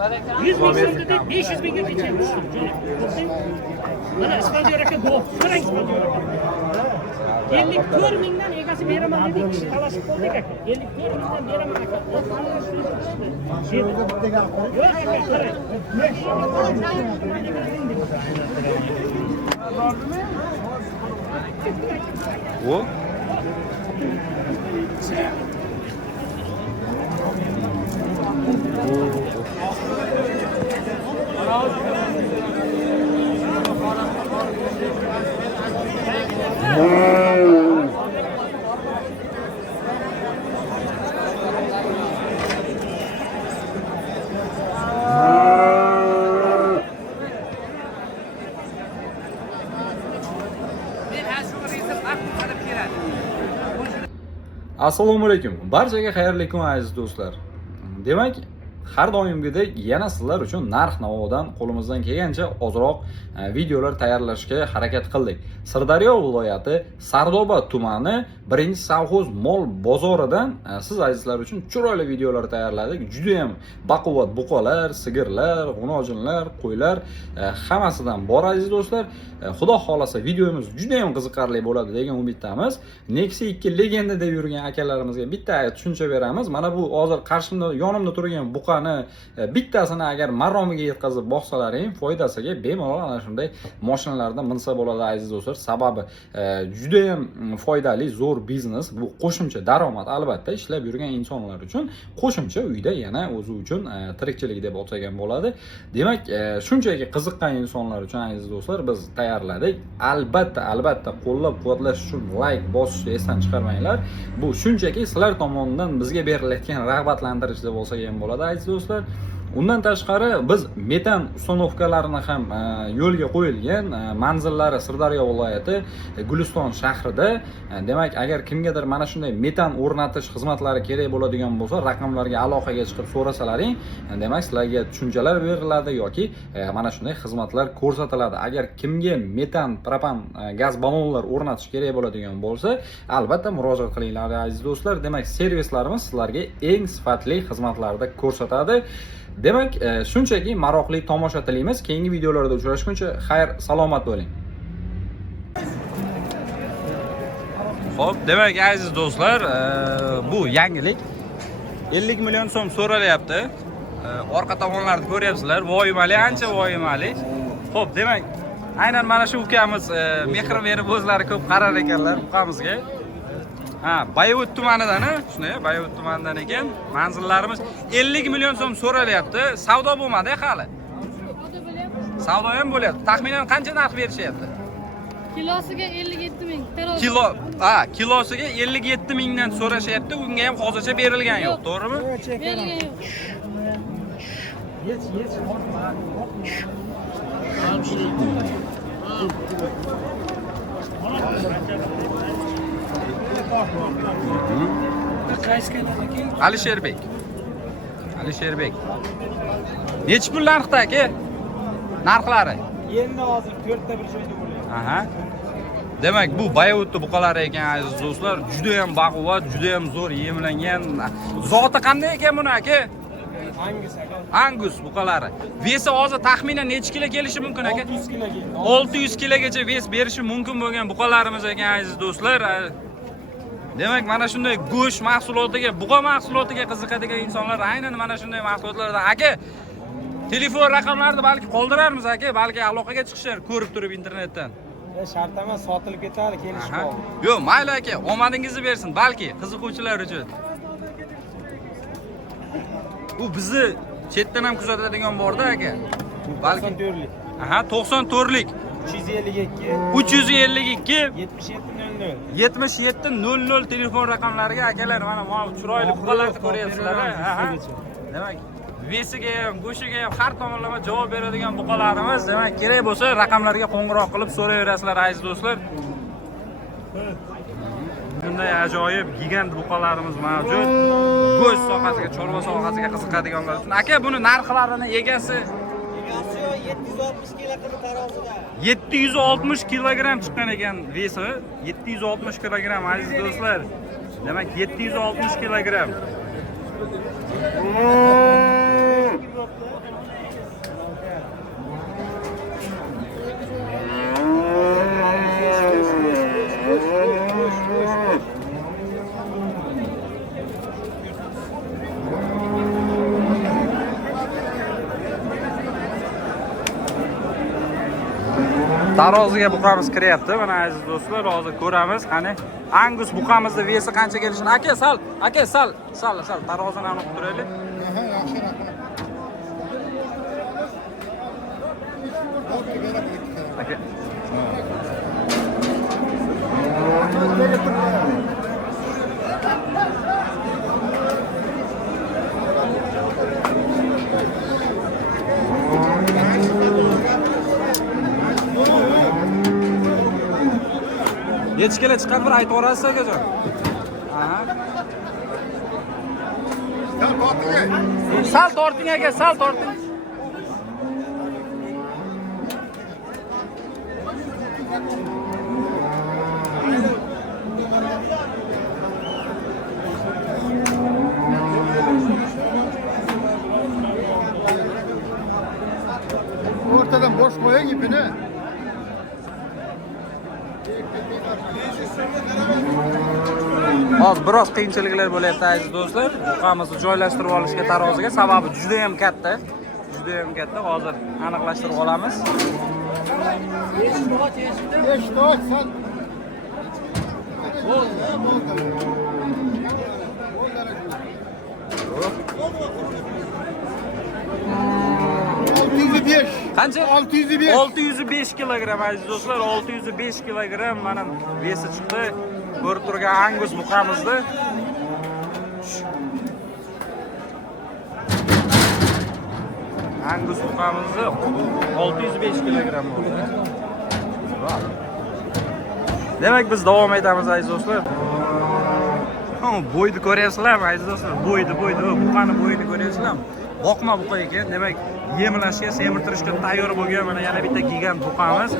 100 ming so'mda 500 mingga tekshirib mana ispandiyor aka guvoh. Qarang ispandiyor aka. 54 mingdan egasi beraman dedi, kishi talashib qoldik aka. 54 mingdan beraman aka. Yo'q aka, qarang. O? Assalomu alaykum. Barchaga xayrli kun aziz do'stlar. Demak, har doimgidek yana sizlar uchun narx-navodan qo'limizdan kelgancha ozroq videolar tayyorlashga harakat qildik. Sirdaryo viloyati Sardoba tumani 1-savxoz mol bozoridan siz azizlar uchun chiroyli videolar tayyorladik. Juda ham baquvvat buqalar, sigirlar, g'unojinlar, qo'ylar hammasidan bor aziz do'stlar. Xudo xolasa videomiz juda ham qiziqarli bo'ladi degan umiddamiz. Nexia 2 legenda deb yurgan akalarimizga bitta tushuncha beramiz. Mana bu hozir qarshimda, yonimda turgan buqani bittasini agar maromiga yetkazib boqsalaring, foydasiga bemalol ana shunday mashinalarda minsa bo'ladi aziz do'stlar. Sababi juda ham foydali, zo'r biznes. Bu qo'shimcha daromad, albatta ishlab yurgan insonlar uchun qo'shimcha uyda yana o'zi uchun tirikchilik deb atagan bo'ladi. Demak, shunchaki qiziqqan insonlar uchun aziz do'stlar biz tayyorladik. Albatta qo'llab-quvvatlash uchun like bosishni esdan chiqarmanglar. Bu shunchaki sizlar tomonidan bizga berilayotgan rag'batlantirish deb olsak ham bo'ladi aziz do'stlar. Undan tashqari biz metan ustanovkalarini ham yo'lga qo'yilgan, manzillari Sirdaryo viloyati Guliston shahrida. Demak, agar kimgadir mana shunday metan o'rnatish xizmatlari kerak bo'ladigan bo'lsa, raqamlarga aloqaga chiqib so'rasalaring, demak sizlarga tushunchalar beriladi yoki mana shunday xizmatlar ko'rsatiladi. Agar kimga metan, propan, gaz ballonlar o'rnatish kerak bo'ladigan bo'lsa, albatta murojaat qilinglar aziz do'stlar. Demak, servislarimiz sizlarga eng sifatli xizmatlarni ko'rsatadi. Demak, shunchaki maroqli tomosha tilaymiz. Keyingi videolarda uchrashguncha xayr, salomat bo'ling. Xo'p, demak aziz do'stlar, bu yangilik 50 million so'm so'ralyapti. Orqa tomonlarni ko'ryapsizlar, voyimali, ancha voyimali. Xo'p, demak, aynan mana shu ukamiz mehr berib o'zlari ko'p qarar ekanlar ukamizga. Bayovut tumanidan, shunday, Bayovut tumanidan ekan. Manzillarimiz 50 million so'm so'ralyapti. Savdo bo'lmadi hali. Savdo ham bo'lyapti. Taxminan qancha narx berishyapti? Kilosiga 57 ming. Kilosiga 57 mingdan so'rashyapti. Unga ham hozircha berilgan yo'q, to'g'rimi? Berilgan yo'q. Alisherbek. Nechi pul narxda aka? Narxlari? Endi hozir 4 ta bir joyda bo'lyapti. Demak, bu Bayovutni buqalari ekan aziz do'stlar. Juda ham baquvvat, juda ham zo'r yemlangan. Zoti qanday ekan buni aka? Angus buqalari. Vesi hozir taxminan necha kilo kelishi mumkin aka? 600 kiloga. 600 kilogacha ves berishi mumkin bo'lgan buqalarimiz ekan aziz do'stlar. Demak, mana shunday go'sht mahsulotiga, buqa mahsulotiga qiziqadigan insonlar aynan mana shunday mahsulotlardan aka telefon raqamlarini balki qoldirarmiz aka, balki aloqaga chiqishar ko'rib turib internetdan. Shart emas, sotilib ketadi, kelishib qoldi. Yo'q, mayli aka, omadingizni bersin, balki qiziquvchilar uchun. Bu bizni chetdan ham kuzatadigan borda aka. Balki 94lik. 94lik. 352 7700 telefon raqamlariga akalar mana bu chiroyli buqalarni ko'ryapsizlar. Demak, vesiga ham, go'shiga ham har tomonlama javob beradigan buqalarimiz. Demak, kerak bo'lsa raqamlarga qo'ng'iroq qilib so'rayverasizlar aziz do'stlar. Bunday ajoyib gigant buqalarimiz mavjud. Go'sht sohasiga, chorva sohasiga qiziqadiganlar uchun. Aka, buni narxlarini egasi 760 kilogramm tarozida. 760 kilogramm chiqqan ekan vesi. 760 kilogramm aziz do'stlar. Demak 760 kilogramm. Taroziga buqamiz kiryapti. Mana aziz do'stlar, hozir ko'ramiz. Qani Angus buqamizning vesi qancha kelishini. Aka, sal tarozini aniq turaylik. Aha, yaxshi rahmat. Aka. Nechi kilo chiqadi bir aytib o'rasiz akajon. Aha. Sal torting aka, sal torting. Ortadan boş koyun ipini. Hozir biroz qiyinchiliklar bo'lyapti aziz do'stlar. Buqamizni joylashtirib olishga taroziga sababi juda ham katta. Hozir aniqlashtirib olamiz. Beş koç sen. Qancha? 605. 605 kilogram aziz do'stlar, 605 kilogram mana vesi chiqdi. Ko'rib turgan Angus buqamizni. Angus buqamizni 605 kilogram bo'ldi. Demak biz davom etamiz aziz do'stlar. Bo'yni ko'ryapsizlarmi aziz do'stlar? Bo'yni, buqani bo'yini ko'ryapsizlarmi? Boqma buqa ekan. Demak, yemlashga, semirtirishga tayyor bo'lgan mana yana bitta gigant buqamiz.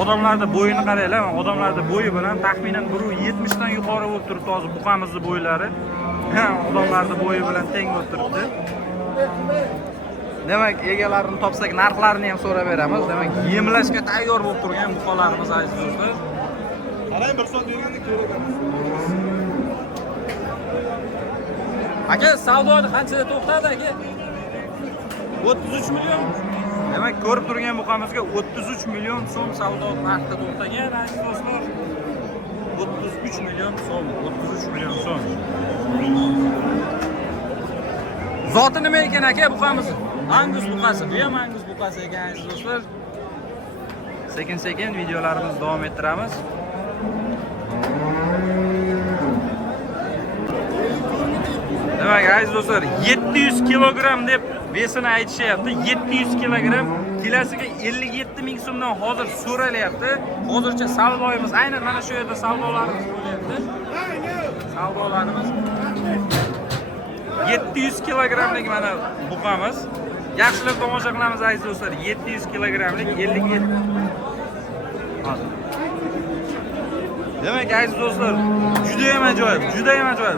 Odamlarning bo'yini qaranglar, odamlarning bo'yi bilan taxminan 170 dan yuqori bo'lib turibdi hozir buqamizning bo'ylari. Odamlarning bo'yi bilan teng bo'lib turibdi. Demak, egalarini topsak, narxlarini ham so'rab beramiz. Demak, yemlashga tayyor bo'lib turgan buqalarimiz aziz do'stlar. Qarang, bir soat yurganda ko'raveramiz. Aka, savdoni qanchada to'xtadi aka? 33 million. Demak, ko'rib turgan buqamizga 33 million so'm savdo narxida to'xtagan aziz do'stlar. 33 million so'm. Zoti nima ekan aka buqamiz? Angus buqasi. Bu ham Angus buqasi ekan aziz do'stlar. Sekin-sekin videolarimizni davom ettiramiz. Demak, aziz do'stlar, 700 kilogram deb besini aytishyapti. 700 kilogram, kilosiga 57 ming so'mdan hozir so'ralyapti. Hozircha savdoyimiz aynan mana shu yerda savdolarimiz bo'lyapti. Savdolarimiz 700 kilogramlik mana buqamiz. Yaxshilab tomosha qilamiz aziz do'stlar. 700 kilogramlik 57. Demak, aziz do'stlar, juda ham ajoyib.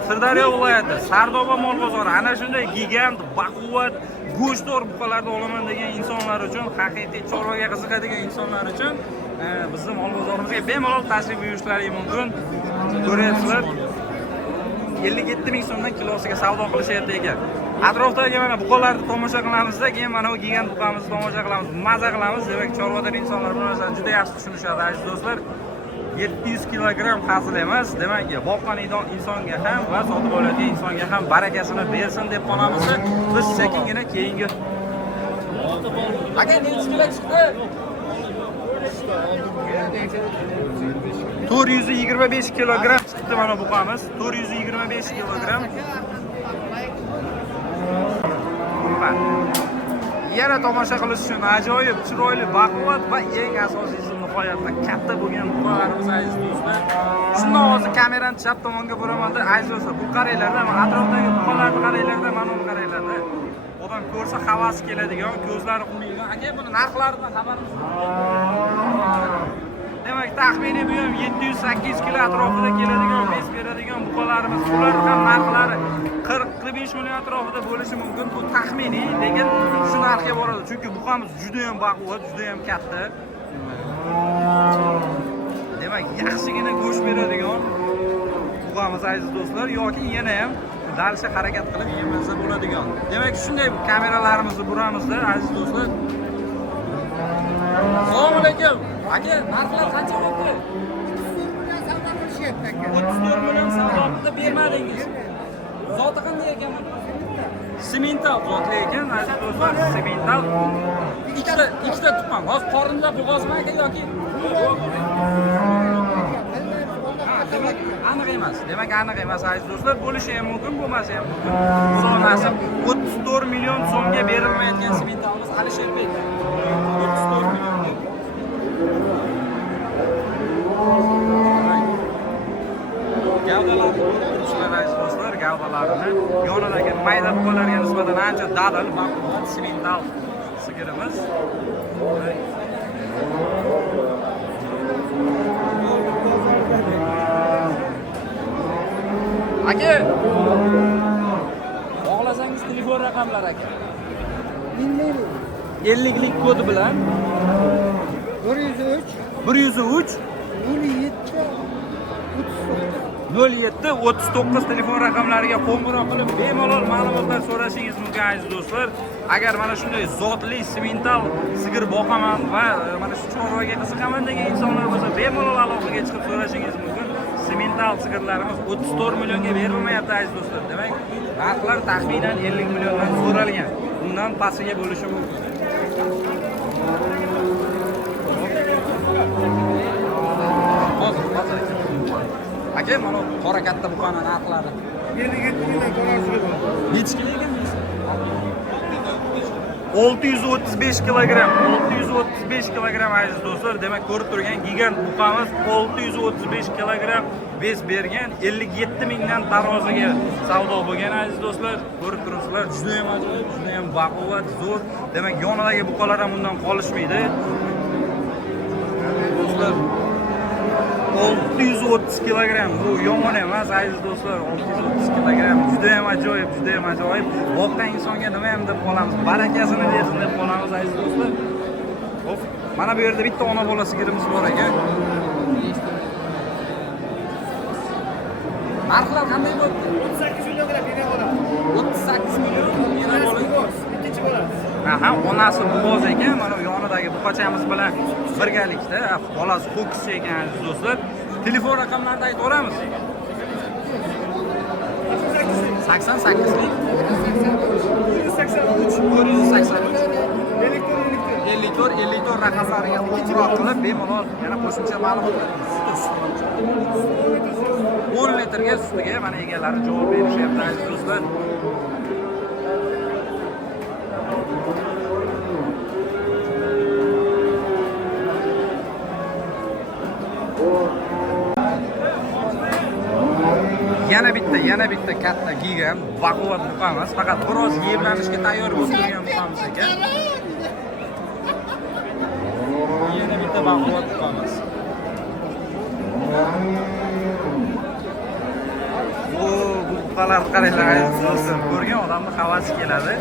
Sirdaryo viloyati Sardoba mol bozori ana shunday gigant, baquvvat, go'shtdor buqalarni olaman degan insonlar uchun, haqiqiy chorvaga qiziqadigan insonlar uchun bizning mol bozorimizga bemalol tashrif buyurishlari mumkin. Ko'ryapsizlar, 57 ming so'mdan kilosiga savdo qilishyapti ekan. Atrofdagi mana buqalarni tomosha qilamizda, keyin mana bu gigant buqamizni tomosha qilamiz, maza qilamiz. Demak, chorvador insonlar bu narsani juda yaxshi tushunishadi aziz do'stlar. 700 kilogram hazil emas. Demak, boqqan insonga ham va sotib olayotgan insonga ham barakasini bersin deb qolamiz. Biz sekingina keyingi aka nechi kilo chiqdi? 425 kilogram chiqdi mana buqamiz. 425 kilogram. Yana tomosha qilish uchun ajoyib, chiroyli, baquvvat va eng asosiysi nihoyatda katta bo'lgan buqalarimiz aziz do'stlar. Shundan hozir kamerani chap tomonga buraman-da aziz do'stlar, bu qaranglarda, mana atrofdagi buqalarni qaranglarda, mana uni qaranglarda. Odam ko'rsa havasi keladigan, ko'zlari quviydigan. Aka, buni narxlaridan xabarimiz bor. Demak, taxminiy bu ham 700-800 kilo atrofida keladigan, bes beradigan buqalarimiz. Ularning ham narxlari 40-45 million atrofida bo'lishi mumkin. Bu taxminiy, lekin shu narxga boradi. Chunki buqamiz juda ham baquvvat, juda ham katta. Demak, yaxshigina go'sht beradigan buqamiz aziz do'stlar, yoki yana ham dalsha harakat qilib yemasa bo'ladigan. Demak, shunday kameralarimizni buramizda aziz do'stlar. Assalomu alaykum. Aka, narxlar qancha bo'pti? 34 million savdo qilib bermadingiz. Zoti qanday ekan? Semental zotli ekan, aziz do'stlar, semental. Ikkita tuqqan. Hozir qornida bo'g'ozmi aka yoki? Demak, aniq emas. Demak, aniq emas aziz do'stlar. Bo'lishi ham mumkin, bo'lmasi ham mumkin. Xudo nasib 34 million so'mga berilmayotgan sementalimiz Alisherbek. 34 million. Gavdalarni ko'rishlar aziz do'stlar, gavdalarini yonidagi mayda buqalarga nisbatan ancha dadil, baquvvat, semental sigirimiz. Aka, bog'lasangiz telefon raqamlar aka. 50lik kodi bilan 103 103 07 0739 telefon raqamlariga qo'ng'iroq qilib bemalol ma'lumotlar so'rashingiz mumkin aziz do'stlar. Agar mana shunday zotli semental sigir boqaman va mana shu chorvaga qiziqaman degan insonlar bo'lsa, bemalol aloqaga chiqib so'rashingiz mumkin. Semental sigirlarimiz 34 millionga berilmayapti aziz do'stlar. Demak, narxlar taxminan 50 milliondan so'ralgan. Undan pastiga bo'lishi mumkin. Aka, mana qora katta buqani narxlari. 57 million to'lashdi. Necha kilo ekan bunisi? 635 kilogramm. 635 kilogramm aziz do'stlar. Demak, ko'rib turgan gigant buqamiz 635 kilogramm bes bergan, 57 mingdan taroziga savdo bo'lgan aziz do'stlar. Ko'rib turibsizlar, juda ham ajoyib, juda ham baquvvat, zo'r. Demak, yonidagi buqalar ham undan qolishmaydi. Do'stlar, 630 kilogramm. Bu yomon emas aziz do'stlar. 630 kilogramm. Juda ham ajoyib, juda ham ajoyib. Boqqan insonga nima ham deb qolamiz? Barakasini bersin deb qolamiz aziz do'stlar. Xo'p, mana bu yerda bitta ona bola sigirimiz bor ekan. Narxlar qanday bo'ldi? 38 millionga bera oladi. 38 million bera oladi. Ikkinchi bolasi. Aha, onasi bo'g'oz ekan, mana bu yonidagi buqachamiz bilan birgalikda, bolasi ho'kizcha ekan aziz do'stlar. Telefon raqamlarini aytib o'ramiz. 88lik 54 raqamlariga qo'ng'iroq qilib bemalol yana qo'shimcha ma'lumotlar 10 litrga sutiga mana egalari javob berishyapti aziz do'stlar. Yana bitta katta gigant baquvvat buqamiz, faqat biroz yemlanishga tayyor bo'lib turgan buqamiz ekan. Yana bitta baquvvat buqamiz. Bu buqalar qaranglar aziz do'stlar, ko'rgan odamning havasi keladi.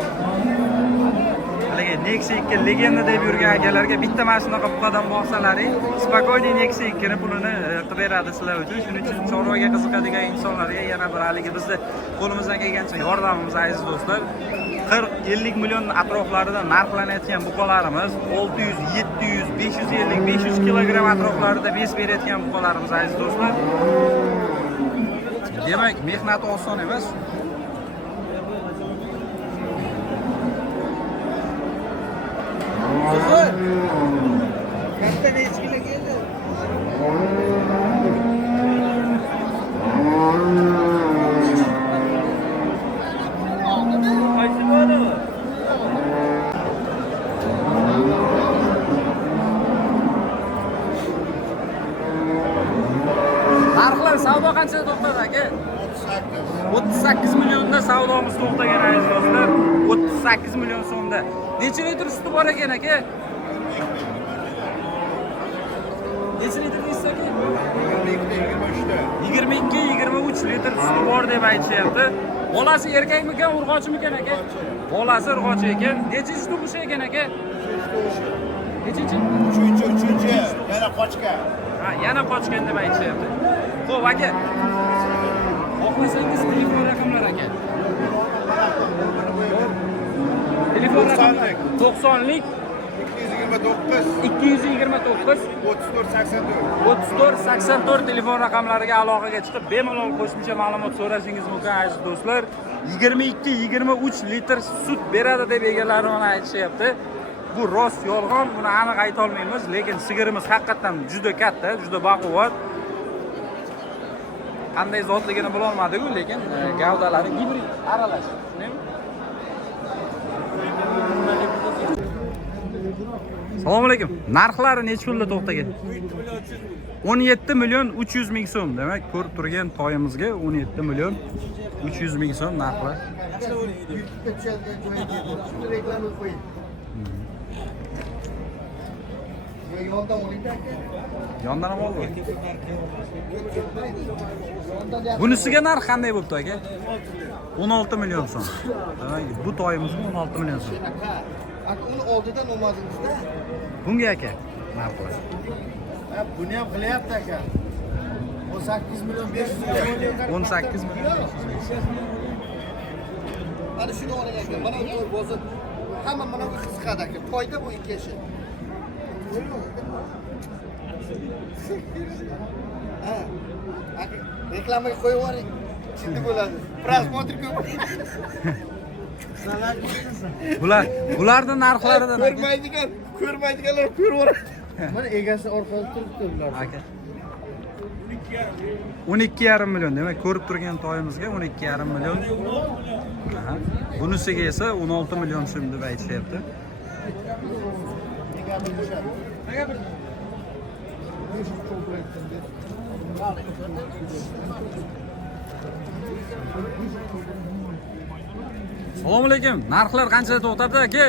Haligi Nexia 2 legenda deb yurgan akalarga bitta mana shunaqa buqadan boqsalaring, spokойный Nexia 2 ni pulini qilib beradi sizlar uchun. Shuning uchun chorvaga qiziqadigan insonlarga yana bir haligi bizni qo'limizdan kelgancha yordamimiz aziz do'stlar. 40-50 million atroflarida narxlanayotgan buqalarimiz 600, 700, 550, 500 kilogramm atroflarida bes berayotgan buqalarimiz aziz do'stlar. Demak, mehnati oson emas. Katta nechkilar keldi? Qaysi bo'ladi? Narxlar savdo qancha to'xtadi aka? 38 millionda savdomiz to'xtagan aziz do'stlar. 38 million so'mda. Necha litr suti bor ekan aka? Necha litr deysiz aka? 22-23 litr suti bor deb aytishyapti. Bolasi erkakmikan, urg'ochimikan aka? Bolasi urg'ochi ekan. Nechinchi tug'ishi ekan aka? Nechinchi? 3-chi, yana qochgan. Ha, yana qochgan deb aytishyapti. Xo'p aka. Xohlasangiz telefon raqamlar aka. Telefon raqamlari 90lik 229 34 34 telefon raqamlariga aloqaga chiqib bemalol qo'shimcha ma'lumot so'rashingiz mumkin aziz do'stlar. 22-23 litr sut beradi deb egalari mana aytishyapti. Bu rost yolg'on, buni aniq ayta olmaymiz, lekin sigirimiz haqiqatan juda katta, juda baquvvat. Qanday zotligini bila olmadik-ku, lekin gavdalari gibrid aralash. Assalomu alaykum. Narxlari necha pulda to'xtagan? 17 million 300 ming so'm. Demak, ko'rib turgan toyimizga 17 million 300 ming so'm narxlar. Yondan ham oldi. Bunisiga narx qanday bo'pti aka? 16 million so'm. Demak, bu toyimiz 16 million so'm. Uni oldidan olmadingizda. Bunga aka narxlar. Buni ham qilyapti aka. 18 million 500 ming. 18 million. Mana shuni oling aka. Mana bu bozor hamma mana bu qiziqadi aka. Toyda bu ikki kishi. Ha. Aka, reklamaga qo'yib yuboring. Chindi bo'ladi. Prosmotr ko'p. Bularning narxlaridan Ko'rmaydiganlar ko'rib yuboradi. Mana egasi orqali turibdi bular. aka. 12,5 million. Demak, ko'rib turgan toyimizga 12,5 million. Aha. Bunisiga esa 16 million so'm deb aytishyapti. Assalomu alaykum. Narxlar qanchada to'xtabdi aka?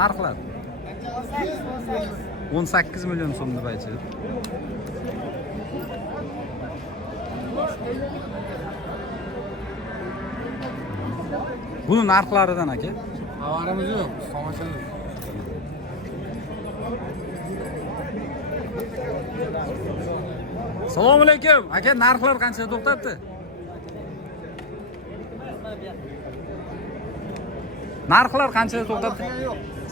Narxlar 18 million so'm deb aytishyapti. Buni narxlaridan aka? Xabarimiz yo'q. Tomoshabin. Assalomu alaykum. Aka, narxlar qanchada to'xtabdi? Narxlar qanchada to'xtabdi?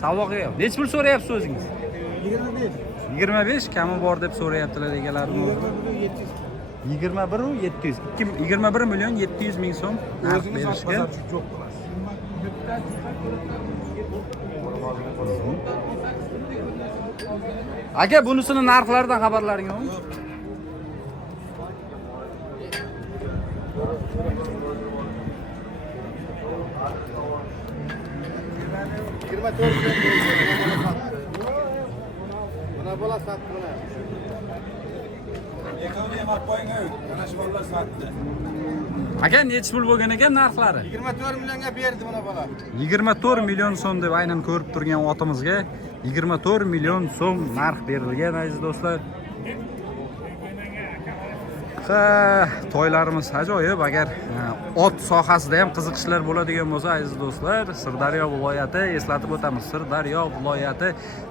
Savdoga yo'q. Necha pul so'rayapsiz o'zingiz? 25. 25 kami bor deb so'rayaptilar egalarimiz. 21 u 700. 21 million 700 ming so'm narx berishgan. Aka, bunisini narxlaridan xabarlaring yo'qmi? Mana bola satdi buni. Ekoni ham olib qo'ying. Mana shu bolalar sotdi. Aka, necha pul bo'lgan ekan narxlari? 24 millionga berdi mana bola. 24 million so'm deb aynan ko'rib turgan otimizga 24 million so'm narx berilgan aziz do'stlar. Toylarimiz ajoyib. Agar ot sohasida ham qiziqishlar bo'ladigan bo'lsa aziz do'stlar, Sirdaryo viloyati, eslatib o'tamiz, Sirdaryo viloyati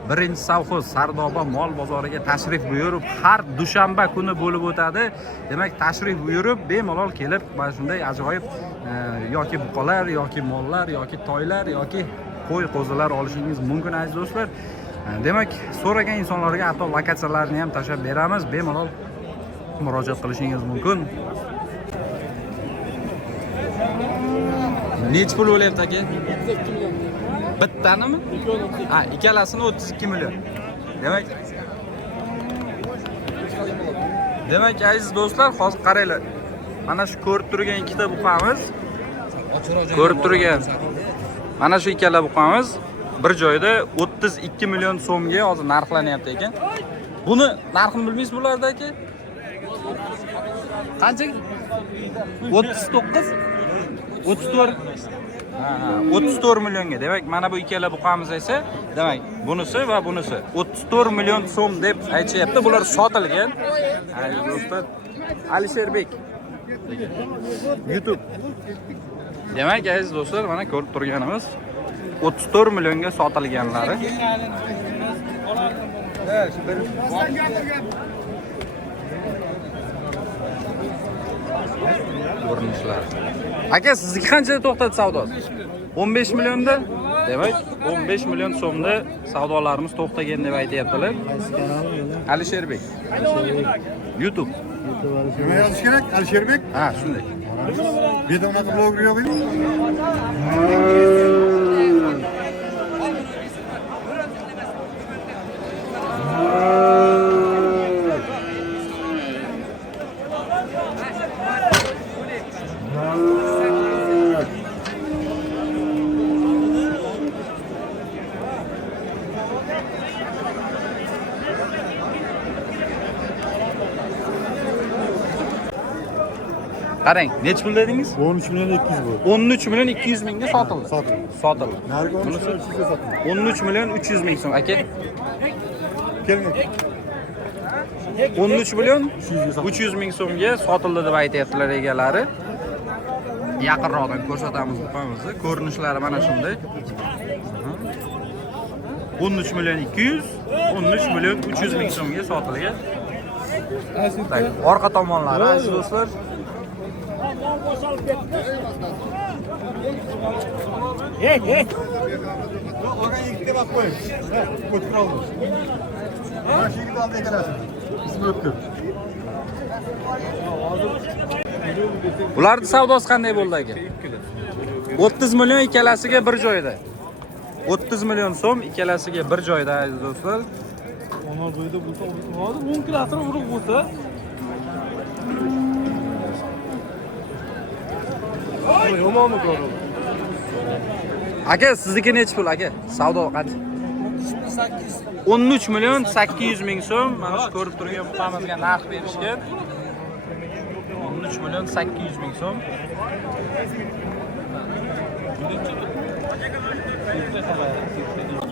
1-savxoz Sardoba mol bozoriga tashrif buyurib, har dushanba kuni bo'lib o'tadi. Demak, tashrif buyurib, bemalol kelib, mana shunday ajoyib yoki buqalar, yoki mollar, yoki toylar, yoki qo'y qo'zilar olishingiz mumkin aziz do'stlar. Demak, so'ragan insonlarga hatto lokatsiyalarni ham tashlab beramiz. Bemalol murojaat qilishingiz mumkin. Necha pul bo'lyapti aka? 32 million. Bittanimi? Ha, ikkalasini 32 million. Demak aziz do'stlar, hozir qaranglar. Mana shu ko'rib turgan ikkita buqamiz. Ko'rib turgan. Mana shu ikkala buqamiz bir joyda 32 million so'mga hozir narxlanyapti ekan. Buni narxini bilmaysiz bularda aka? Qancha? 39 34 34 millionga. Demak, mana bu ikkala buqamiz esa, demak, bunisi va bunisi 34 million so'm deb aytishyapti. Bular sotilgan. Aziz do'stlar, Alisherbek YouTube. Demak, aziz do'stlar, mana ko'rib turganimiz 34 millionga sotilganlari. Ko'rinishlar. Aka, sizniki qanchada to'xtadi savdosi? 15 millionda? Demak, 15 million so'mda savdolarimiz to'xtagan deb aytayaptilar. Alisherbek. YouTube. Nima yozish kerak? Alisherbek? Ha, shunday. Bu yerda unaqa bloger yo'q edi. Qarang, nech pul dedingiz? 13 million 200 bu. 13 million 200 mingga sotildi. Sotildi. Narigi 13 Bunisi million 300 ga sotdim. 13 million 300 ming so'm, aka. Kelmang. 13 million 300 ming so'mga sotildi deb aytayaptilar egalari. Yaqinroqdan ko'rsatamiz buqamizni. Ko'rinishlari mana shunday. 13 million 200, 13 million 300 ming so'mga sotilgan. Orqa tomonlari aziz do'stlar. Orqa ikkita bab qo'ying. Ko'chib oldim. Mana shu yigit oldi egalasi. Ismi o'tkir. Ularning savdosi qanday bo'ldi aka? 30 million ikkalasiga bir joyda. 30 million so'm ikkalasiga bir joyda aziz do'stlar. Ona joyda bo'lsa, hozir 10 kilometr urug' bo'lsa, yomonmi ko'rib? Aka, sizniki necha pul aka? Savdo qancha? 13 million 800 ming so'm. Mana shu ko'rib turgan buqamizga narx berishgan. 13 million 800 ming so'm.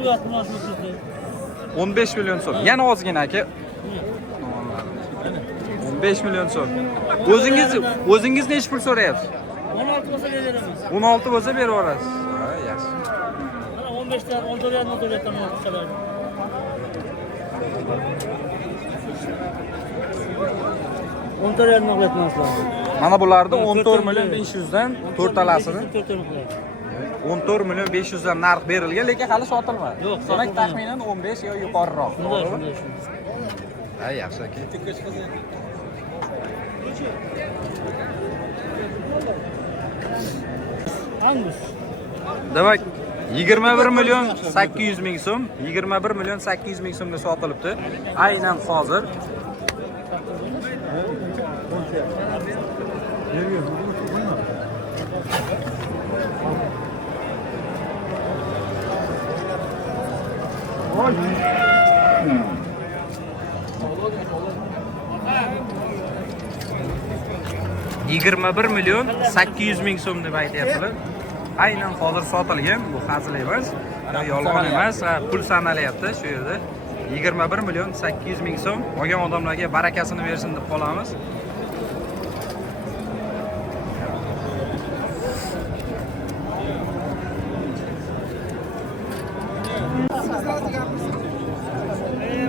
Uyat munosibati. 15 million so'm. Yana ozgina aka. 15 million so'm. O'zingiz necha pul so'rayapsiz? 16 bo'lsa beramiz. 16 bo'lsa berib yuborasiz. Ha, yaxshi. Mana 15 ta oldirayotgan to'layotgan bo'lsalar. Ontaryani qilyapmizlar. Mana bularni 14 million 500 dan to'rtalasini 14 million 500 dan narx berilgan, lekin hali sotilmadi. Yo'q, Demak, sotilmadi. taxminan 15 yo yuqoriroq. Shunday. Ha, yaxshi aka. Angus. Demak, 21 million 800 ming so'm, 21 million 800 ming so'mga sotilibdi. Aynan hozir. $21 million 800 ming so'm deb aytyaptilar. Aynan hozir sotilgan, bu hazil emas, yolg'on emas, pul sanalyapti shu yerda. 21 million 800 ming so'm. Olgan odamlarga barakasini bersin deb qolamiz.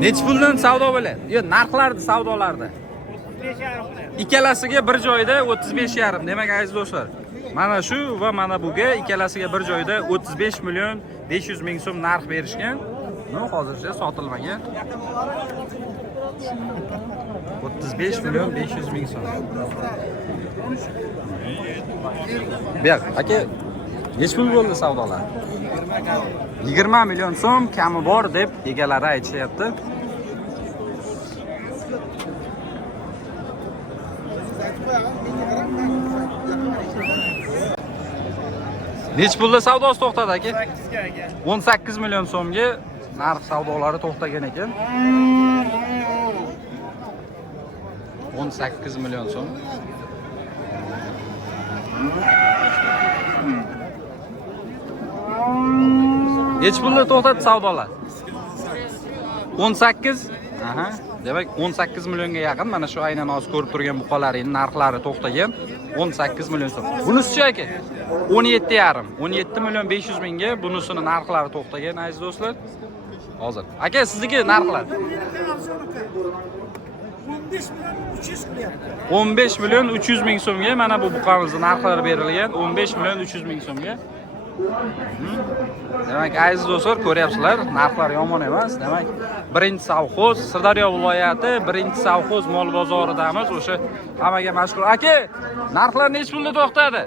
Necha puldan savdo bo'ladi? Yo'q, narxlarni savdolarda. Ikkalasiga bir joyda 35,5. Demak, aziz do'stlar, mana shu va mana buga ikkalasiga bir joyda 35 million 500 ming so'm narx berishgan. Hozircha sotilmagan. 35 million 500 ming so'm. Bek, aka, necha pul bo'ldi savdolar? 20 million so'm kami bor deb egalari aytishyapti. Necha pulda savdosi to'xtadi aka? 18 million so'mga narx savdolari to'xtagan ekan. 18 million so'm. Necha pulda to'xtadi savdolar? 18. Aha. Demak, 18 millionga yaqin mana shu aynan hozir ko'rib turgan buqalarining narxlari to'xtagan. 18 million so'm. Bunisi-chi aka? 17,5. 17 million 500 mingga bunisini narxlari to'xtagan aziz do'stlar. Hozir. Aka, sizniki narxlar? 15 million 300 ming so'mga mana bu buqamizning narxlari berilgan. 15 million 300 ming so'mga. Demak, aziz do'stlar, ko'ryapsizlar, narxlar yomon emas. Demak, birinchi savxoz, Sirdaryo viloyati, birinchi savxoz mol bozoridamiz. O'sha hammaga mashhur. Aka, narxlar necha pulda to'xtadi?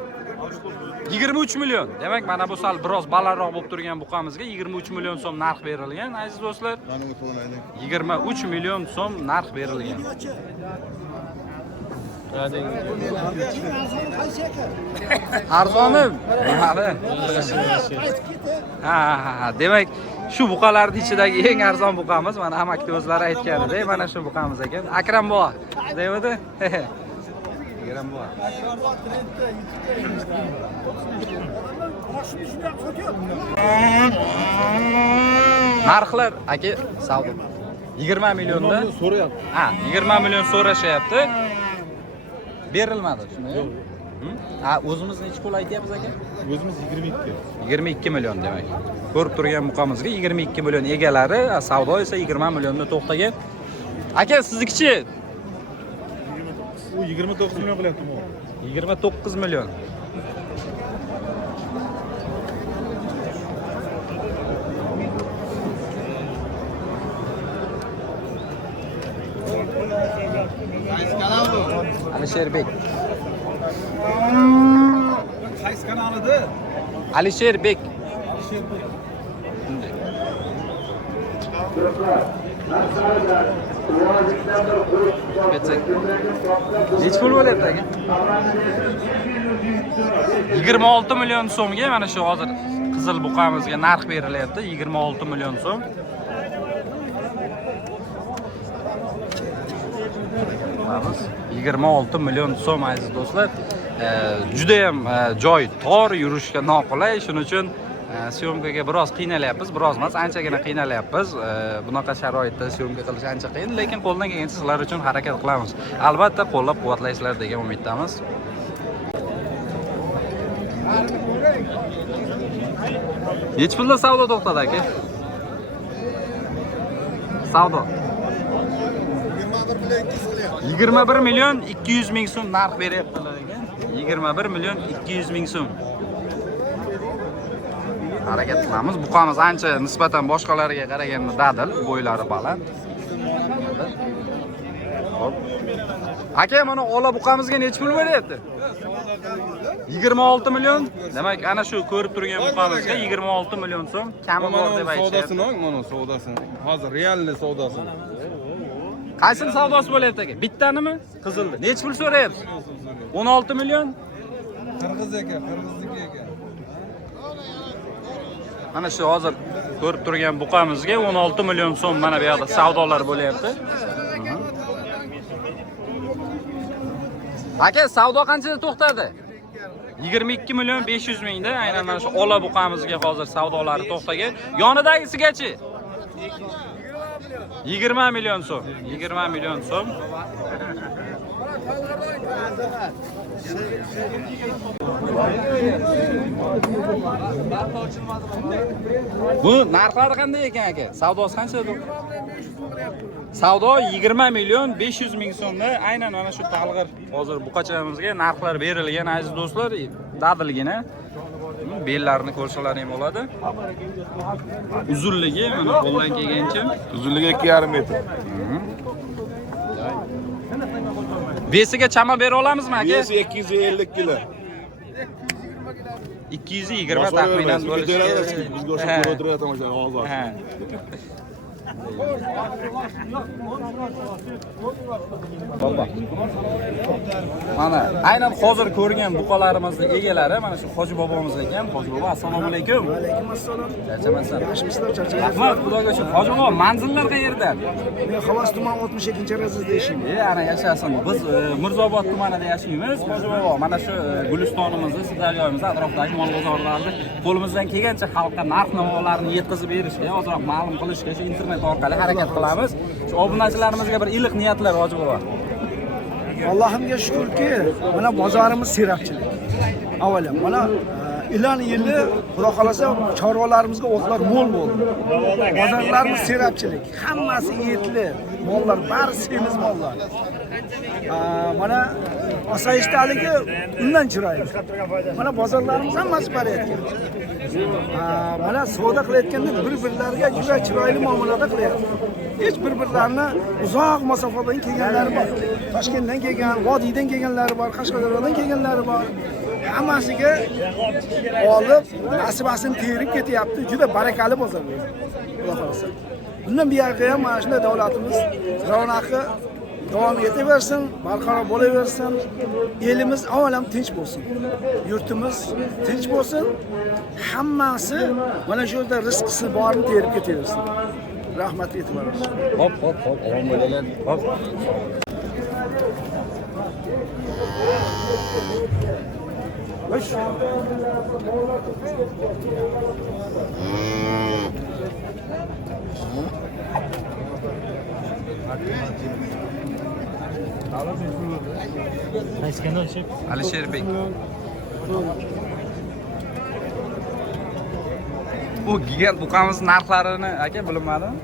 23 million. Demak, mana bu sal biroz balandroq bo'lib turgan buqamizga 23 million so'm narx berilgan, aziz do'stlar. 23 million so'm narx berilgan. Arzoni nimani? Ha, demak, shu buqalarning ichidagi eng arzon buqamiz mana amakni o'zlari aytganidek, mana shu buqamiz ekan. Akram buqa, deymidi? Akram buqa. Narxlar aka savdo 20 millionda so'rayapti. Ha, 20 million so'rashyapti. Berilmadi, shuni. Ha, o'zimiz necha pul aytyapmiz aka? O'zimiz 22. 22 million demak. Ko'rib turgan buqamizga 22 million egalari, savdo esa 20 millionda to'xtagan. Aka, siznikichi? U 29 million qilyapti. 29 million. Alisherbek. Qaysi kanalida? Alisherbek. Ketsak. Necha pul bo'lyapti aka? 26 million so'mga mana shu hozir qizil buqamizga narx berilyapti. 26 million so'm. Qaramiz. 26 million so'm aziz do'stlar. Juda ham joy tor, yurishga noqulay. Shuning uchun syomkaga biroz qiynalyapmiz, biroz emas, anchagina qiynalyapmiz. Bunaqa sharoitda syomka qilish ancha qiyin, lekin qo'ldan kelgancha sizlar uchun harakat qilamiz. Albatta qo'llab-quvvatlaysizlar degan umiddamiz. Necha pulda savdo to'xtadi aka? Savdo 21 million 200 ming so'm narx beryaptilar ekan. 21 million 200 ming so'm. Harakat qilamiz. Buqamiz ancha nisbatan boshqalariga qaraganda dadil, bo'ylari baland. Xo'p. Aka, mana ola buqamizga necha pul beryapti? 26 million. Demak, ana shu ko'rib turgan buqamizga 26 million so'm kami bor deb aytishadi. Savdosini, mana savdosini. Hozir realniy savdosini. Qaysi savdosi bo'lyapti aka? Bittanimi? Qizilni. Necha pul so'rayapsiz? 16 million. Qirg'iz ekan, qirg'izniki ekan. Mana shu hozir ko'rib turgan buqamizga 16 million so'm mana bu yerda savdolar bo'lyapti. Aka, savdo qanchada to'xtadi? 22 million 500 mingda aynan mana shu ola buqamizga hozir savdolari to'xtagan. Yonidagisigachi 20 million so'm. 20 million so'm. Bu narxlari qanday ekan aka? Savdosi qanchada? Savdo 20 million 500 ming so'mda aynan mana shu talg'ir hozir buqachamizga narxlar berilgan aziz do'stlar. Dadilgina. Bellarini ko'rsalaring bo'ladi. Uzunligi mana qo'ldan kelgancha. Uzunligi 2,5 metr. Besiga chama bera olamizmi aka? Besi 250 kilo. 220 taxminan bo'lishi kerak. Bizga o'sha ko'rib o'tirayotgan hozir. Mana aynan hozir ko'rgan buqalarimizning egalari mana shu Hoji bobomiz ekan. Hoji bobo, assalomu alaykum. Va alaykum assalom. Charchamasdan. Yaxshimisizlar, charchamayapsizlar? Rahmat, xudoga shukr. Hoji bobo, manzillar qayerdan? Men Xovos tuman 62-razizda yashayman. Ana yashasin. Biz Mirzobod tumanida yashaymiz. Hoji bobo, mana shu Gulistonimizni, Sirdaryomizni atrofidagi mol bozorlarni qo'limizdan kelgancha xalqqa narx-navolarni yetkazib berishga, ozroq ma'lum qilishga shu internet orqali harakat qilamiz. Shu obunachilarimizga bir iliq niyatlar Hoji bobo. Allohimga shukrki, mana bozorimiz serapchilik. Avvalo, mana ilan yili xudo xolasa chorvalarimizga o'tlar mo'l bo'ldi. Bozorlarimiz serapchilik, hammasi yetli. Mollar bari semiz mollar. Mana osoyishtaligi undan chiroyli. Mana bozorlarimiz hammasi barayotgan. Mana savdo qilayotganda bir-birlariga juda chiroyli muomalada qilyapti. Hech bir-birlarini uzoq masofadan kelganlari bor. Toshkentdan kelgan, Vodiydan kelganlari bor, Qashqadaryodan kelganlari bor. Hammasiga olib, nasibasini terib ketyapti. Juda barakali bozor bo'ldi. Xudo xolasa. Bundan buyog'iga ham mana shunday davlatimiz ravnaqi davom etaversin, barqaror bo'laversin. Elimiz avvalam tinch bo'lsin. Yurtimiz tinch bo'lsin. Hammasi mana shu yerda rizqisi borni terib ketaversin. Rahmat e'tibor bersin. Hop, omon bo'linglar. Hop. Alisherbek. Bu gigant buqamiz narxlarini aka bilinmadimi?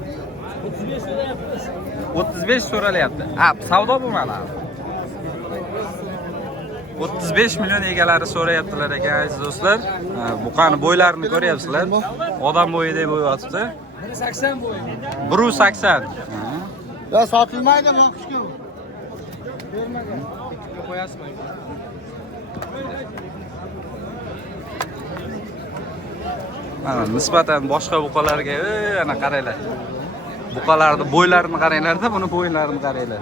35 so'ralyapti. Savdo bo'lmadi. 35 million egalari so'rayaptilar ekan aziz do'stlar. Buqani bo'ylarini ko'ryapsizlar. Odam bo'yidek bo'yapti. 180 bo'yi. 180. Ya sotilmaydimi? Bermagan. Qo'yasizmi? Mana nisbatan boshqa buqalarga ana qaranglar. Buqalarning bo'ylarini qaranglar-da, buni bo'ylarini qaranglar.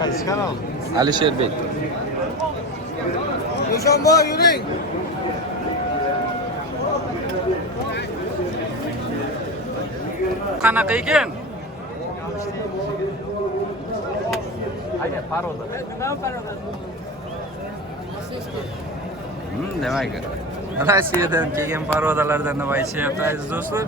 Qaysi kanal? Alisherbek. O'shanboy yuring. Qanaqa ekan? Ayni paroda. Demak, Rossiyadan kelgan parodalardan nima aytishyapti aziz do'stlar?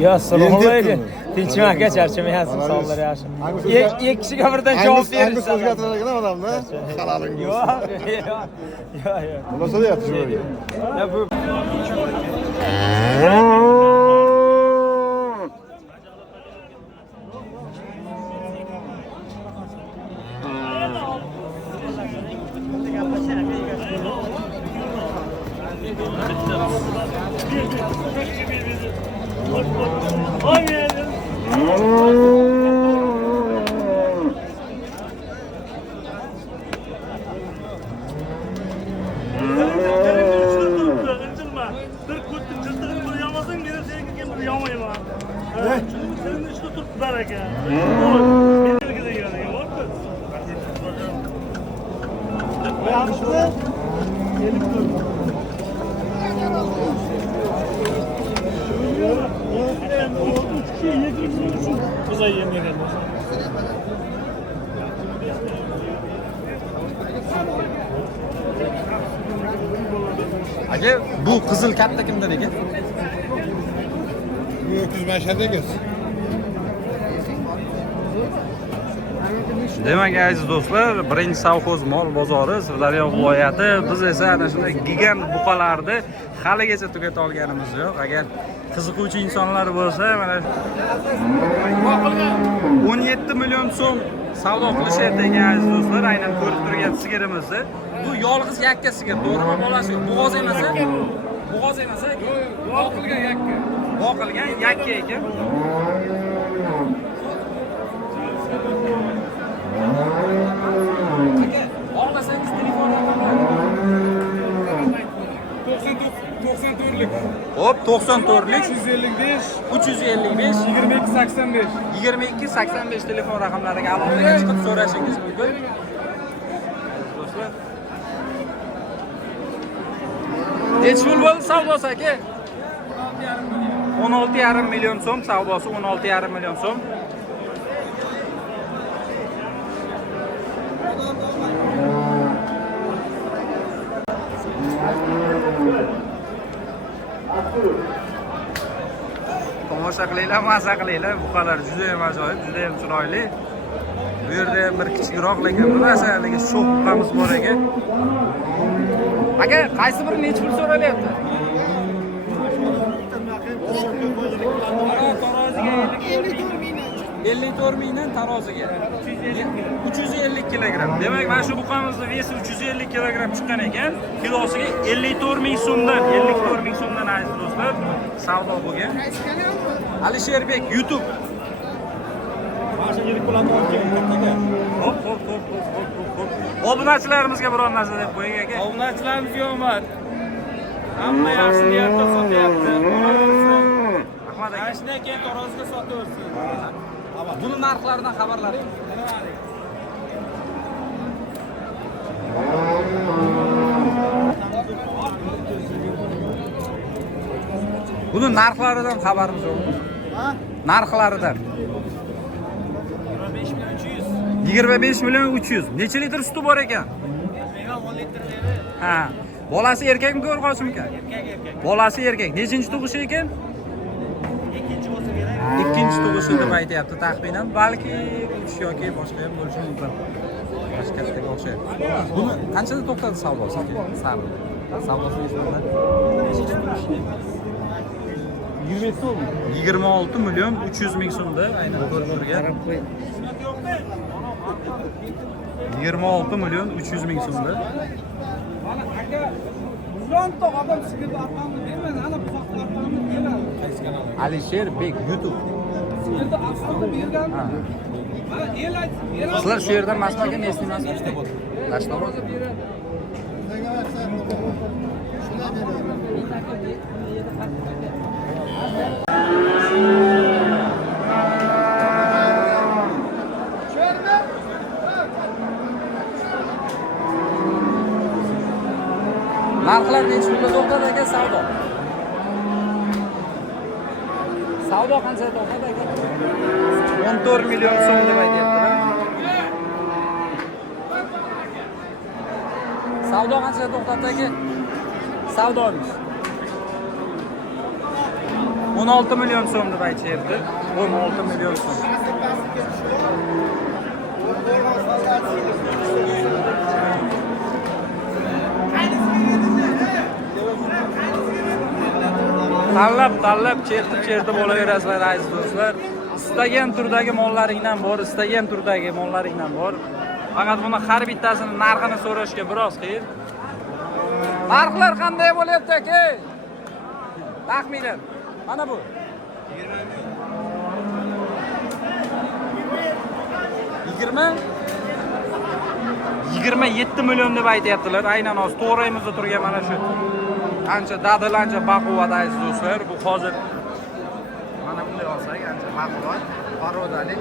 Ya assalomu alaykum. Tinchmi aka, charchamayapsiz, sog'lar yaxshi. Ikki kishiga birdan javob berasiz. Angus o'zgartiradigan odamda. Halalingiz. Yo'q. Bo'lsa deyapti shu. Ya bu Aka, bu qizil katta kimdan ekan? Bu öküz meşhediniz. Demak aziz do'stlar, birinchi savxoz mol bozori Sirdaryo viloyati. Biz esa ana shunday gigant buqalarni haligacha tugata olganimiz yo'q. Agar qiziquvchi insonlar bo'lsa, mana 17 million so'm savdo qilishyapti ekan aziz do'stlar. Aynan ko'rib turgan sigirimizni. Bu yolg'iz yakka sigir, to'g'rimi? Bolasi yo'q. Bo'g'oz emasa? Bo'g'oz emasa? Boqilgan yakka. Boqilgan yakka ekan. Olmasangiz telefon raqamini 94lik. Hop 94lik 355 355 2285. 2285 telefon raqamlariga aloqaga chiqib so'rashingiz mumkin. Do'stlar. Necha pul bo'ldi savdosi aka? 16,5 million so'm savdosi, 16,5 million so'm. Tomosha qilinglar, maza qilinglar. Buqalar juda ham ajoyib, juda ham chiroyli. Bu yerda ham bir kichikroq lekin rosa haligi sho'x buqamiz bor ekan. Aka, qaysi biri necha pul so'ralyapti? Taroziga 54 mingdan taroziga 350 kilogramm. Demak, mana shu buqamizning vesi 350 kilogramm chiqqan ekan. Kilosiga 54 ming so'mdan, 54 ming so'mdan aziz do'stlar, savdo bo'lgan. Alisherbek YouTube. Hop. Obunachilarimizga biror narsa deb qo'ying aka. Obunachilarimizga omad. Hamma yaxshi niyatda sotyapti. Rahmat aka. Shundan keyin taroziga sotaversin. Buni narxlaridan xabarlaring. Buni narxlaridan xabarimiz yo'qmi? Narxlaridan. 25 million 300. Necha litr suti bor ekan? 10 litr beri. Ha. Bolasi erkakmi, qo'rqochmi ekan? Bolasi erkak. Nechinchi tug'ishi ekan? Ikkinchi bo'lsa kerak. Ikkinchi tug'ishi deb aytyapti taxminan. Balki 3 yoki boshqa ham bo'lishi mumkin. Boshqasiga o'xshaydi. Buni qanchada to'xtadi savdosi aka? Sari. Savdosi necha bo'ldi? 26 million 300 ming so'mda aynan ko'rib turgan. 26 million 300 ming so'mda. Alisher Bek YouTube. Sizlar shu yerdan masmaga ne istaysiz? Dashtobod. Narxlar necha pulga to'xtadi aka savdo? Savdo qancha to'xtadi aka? 14 million so'm deb aytyaptilar. Savdo qancha to'xtadi aka? Savdomiz 16 million so'm deb aytishyapti. 16 million so'm. Tanlab chertib olaverasizlar aziz do'stlar. Istagan turdagi mollaringdan bor, istagan turdagi mollaringdan bor. Faqat buni har bittasini narxini so'rashga biroz qiyin. Narxlar qanday bo'lyapti aka? Taxminan. Mana bu. 27 million deb aytyaptilar. Aynan hozir to'g'rimizda turgan mana shu. Ancha dadil, ancha baquvvat aziz do'stlar. Bu hozir mana bunday olsak, ancha baquvvat, parodalik.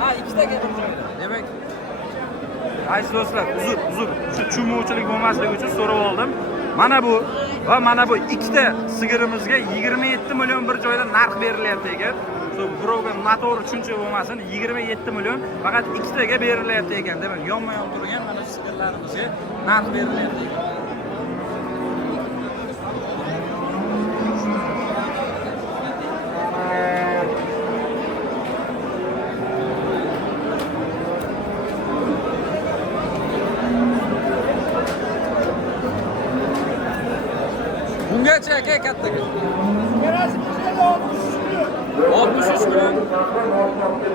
Ha, ikkita kelib joyda. Demak, aziz do'stlar, uzr, shu tushunmovchilik bo'lmasligi uchun so'rab oldim. Mana bu va mana bu ikkita sigirimizga 27 million bir joyda narx berilyapti ekan. Shu birovga noto'g'ri tushuncha bo'lmasin, 27 million faqat ikkitaga berilyapti ekan. Demak, yonma-yon turgan mana shu sigirlarimizga narx berilyapti ekan. Bungacha aka kattaga 63 million.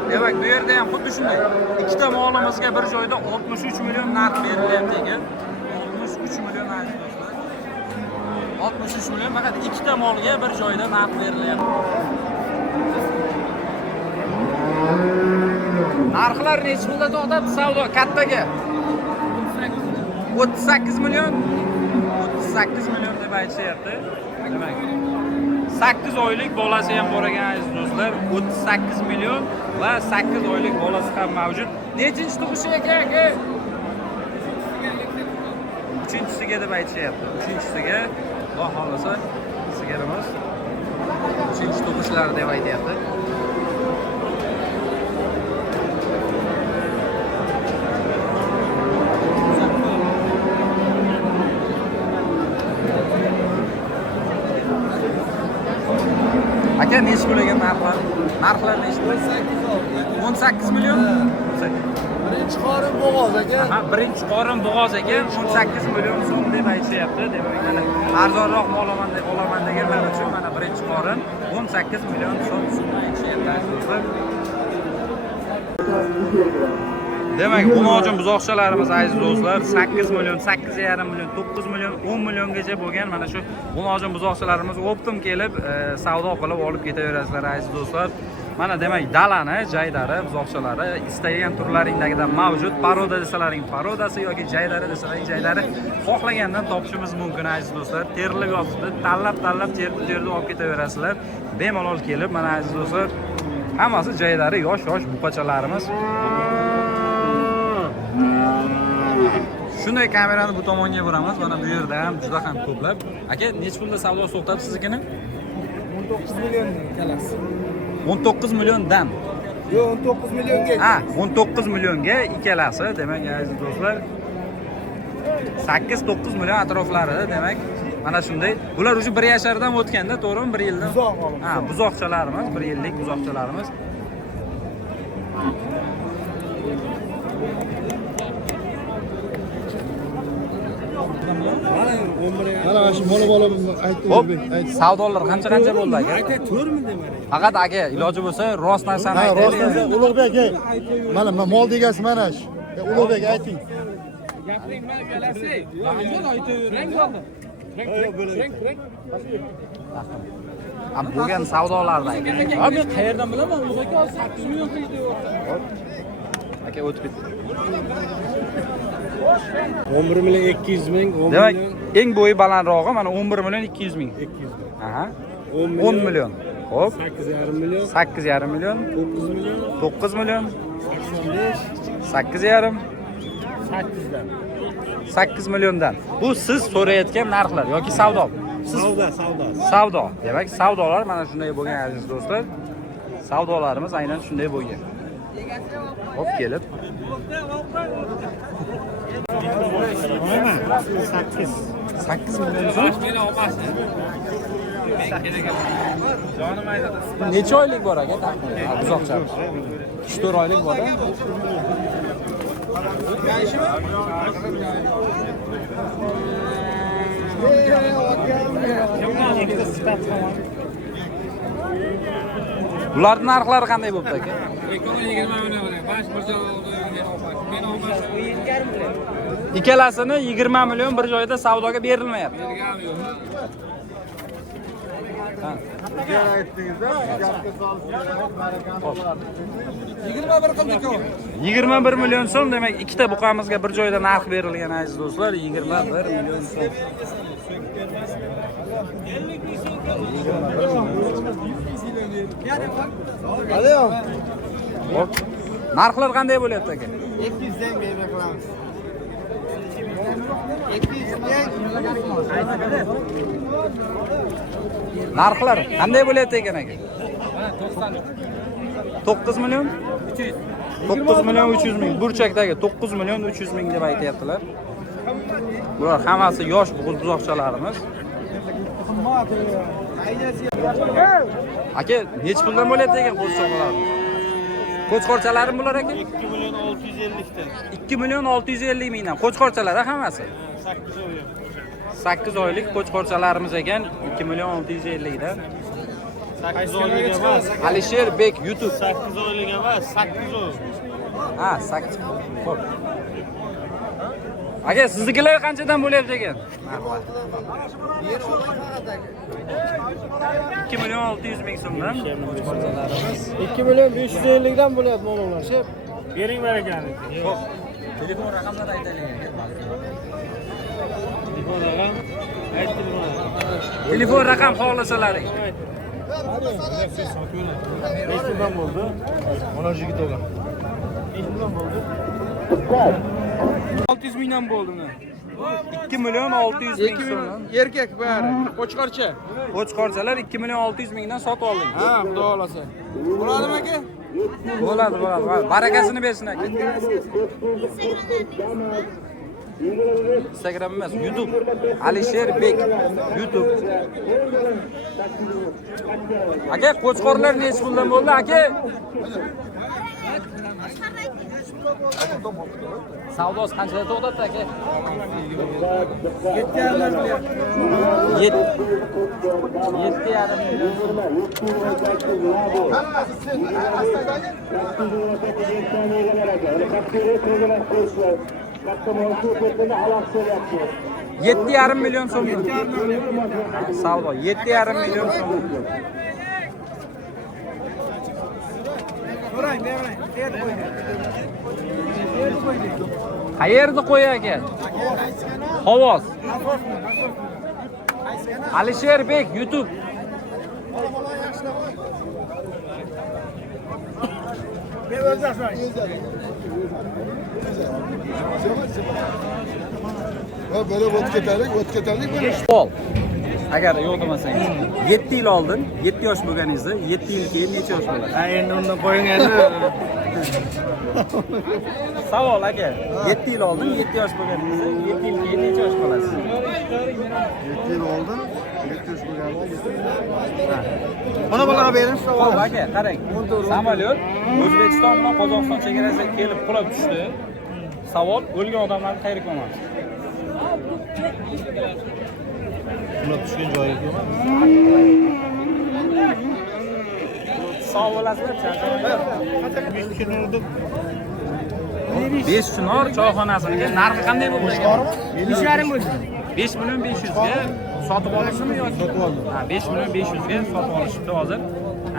Demak, bu yerda ham xuddi shunday. Ikkita molimizga bir joyda 63 million narx berilyapti ekan. 63 million aziz do'stlar. 63 million faqat ikkita molga bir joyda narx berilyapti. Narxlar necha pulda to'xtab savdo kattaga? 38 million. 38 million deb aytishyapti. Demak, 8 oylik bolasi ham bor ekan aziz do'stlar. 38 million va 8 oylik bolasi ham mavjud. Nechinchi tug'ishi ekan aka? 3-siga deb aytishyapti. 3-siga. Xudo xolasa sigirimiz 3-chi tug'ishlari deb aytyapti. Aka necha pul ekan narxlar? Narxlar necha pul? 18 million. Birinchi qorin bo'g'oz aka. Ha, birinchi qorin bo'g'oz ekan 18 million so'm deb aytishyapti. Demak, mana arzonroq olaman deganlar uchun mana birinchi qorin 18 million so'm aytishyapti. Demak, G'umojin buzoqchalarimiz aziz do'stlar 8 million, 8,5 million, 9 million, 10 milliongacha bo'lgan mana shu G'umojin buzoqchalarimiz optim kelib savdo qilib olib ketaverasizlar aziz do'stlar. Mana demak, dalani, jaydari, buzoqchalari istagan turlaringdagidan mavjud. Paroda desalaring parodasi yoki jaydari desalaring jaydari xohlagandan topishimiz mumkin aziz do'stlar. Terilib yotibdi, tanlab terib olib ketaverasizlar. Bemalol kelib mana aziz do'stlar, hammasi jaydari yosh buqachalarimiz. Shunday kamerani bu tomonga buramiz. Mana bu yerda ham juda ham ko'plab. Aka, necha pulda savdo to'xtab siznikini? 19 million kalasi. 19 milliondan. Yo'q, 19 millionga. Ha, 19 millionga ikkalasi, demak aziz do'stlar. 8-9 million atroflarida, demak, mana shunday. Bular уже 1 yashardan o'tganda, to'g'rimi? 1 yildan. Ha, buzoqchalarimiz, 1 yillik buzoqchalarimiz. Mana shu bola aytdim. Hop, savdolar qancha bo'ldi aka? Aka 4 ming demadi. Faqat aka, iloji bo'lsa rost narsani Ha, aytaylik. rost narsa. Ulug'bek aka. Mana mol egasi mana shu. Ulug'bek ayting. Gapiring, men uyalasi. Rang oldi. Rang. Ham bo'lgan savdolarda aka. Ha, men qayerdan bilaman? Aka 8 million deydi. Aka o'tib ketdi. 11 million 200 ming, 10 Demak, million eng bo'yi balandrog'i mana 11 million 200 ming. 200 ming. Aha. 10 10 million. Hop. 8,5 million, 8,5 million, 9 million, 9 million, 85, 8,5, 8 dan. 8 milliondan. Bu siz so'rayotgan narxlar yoki savdo? Siz Savdo. savdo. Demak, savdolar mana shunday bo'lgan aziz do'stlar. Savdolarimiz aynan shunday bo'lgan. Hop kelib. 8 million so'm. Necha oylik bor aka taxminan? Buzoqcha. 3-4 oylik bor-a? Bularning narxlari qanday bo'ldi aka? 20 million bor. Bash bir joy men olmas. Ikkalasini 20 million bir joyda savdoga berilmayapti. Ha. Aytdingiz-da, gapga solib 21 million so'm, demak ikkita buqamizga bir joyda narx berilgan aziz do'stlar, 21 million so'm. Hop. Narxlar qanday bo'lyapti aka? 200 dan beri qilamiz. 200 Narxlar qanday bo'lyapti ekan aka? 9 million 9 million 300 ming. Burchakdagi 9 million 300 ming deb aytayaptilar. Bular hammasi yosh buzoqchalarimiz. Aka, necha puldan bo'lyapti ekan qo'chqorchalar? Qo'chqorchalarim bular aka? 2 million 650 dan. 2 million 650 mingdan. Qo'chqorchalar hammasi. 8 oylik qo'chqorchalarimiz ekan, 2 million 650 dan. 8 oylik emas. Alisher Bek YouTube. 8 oylik emas, 8 oy. Ha, 8. Xo'p. Aka, siznikilar qanchadan bo'lyapti ekan? 2 milyon 600 ming so'mdan. 2 milyon 550 dan bo'ladi mo'g'ullar. Shep. Bering barakani. Yo'q. Telefon raqamlarini aytaylik. Telefon raqam. Ayt telefon. Telefon raqam xohlasalaring. 5 milyon bo'ldi. Mana shu yigit olgan. 5 milyon bo'ldi. 600 mingdan bo'ldimi? 2 milyon 600 ming so'm. Erkak bari. Qo'chqorcha. Qo'chqorchalar 2 milyon 600 mingdan sotib olding. Ha, xudo xolasa. Bo'ladimi aka? Bo'ladi. Barakasini bersin aka. Instagram emas, YouTube. Alisher Bek. YouTube. Aka, qo'chqorlar necha puldan bo'ldi, aka? Savdosi qanchaga to'xtatdi aka? 7,5 million. Yetti yarim milyon so'm. Savdo 7,5 milyon so'm. Qayerda qo'y aka? Hovos. Alisher Bek YouTube. Böyle ot keterlik böyle. Bol. Agar yo'q demasangiz, 7 yil oldin, 7 yosh bo'lganingizda, 7 yil keyin necha yosh bo'ladi? Ha, endi undan qo'ying endi. Savol aka. 7 yil oldin, 7 yosh bo'lganingizda, 7 yil keyin necha yosh bo'lasiz? 7 yıl oldu. 7 yaş bu Mana bularga bering. Xo'p aka, qarang. Samolyot O'zbekiston bilan Qozog'iston chegarasiga kelib qulab tushdi. Savol, o'lgan odamlarni qayerga ko'mamiz? Buna tushgan joyiga ko'mamiz. Sog' bo'lasizlar, charchamaysiz. Qancha kishini urdik? 5 chinor choyxonasiga narxi qanday bo'ldi? 3,5 bo'ldi. 5 milyon 500 ga sotib olishdimi yoki sotib oldim? Ha, 5 milyon 500 ga sotib olishibdi hozir.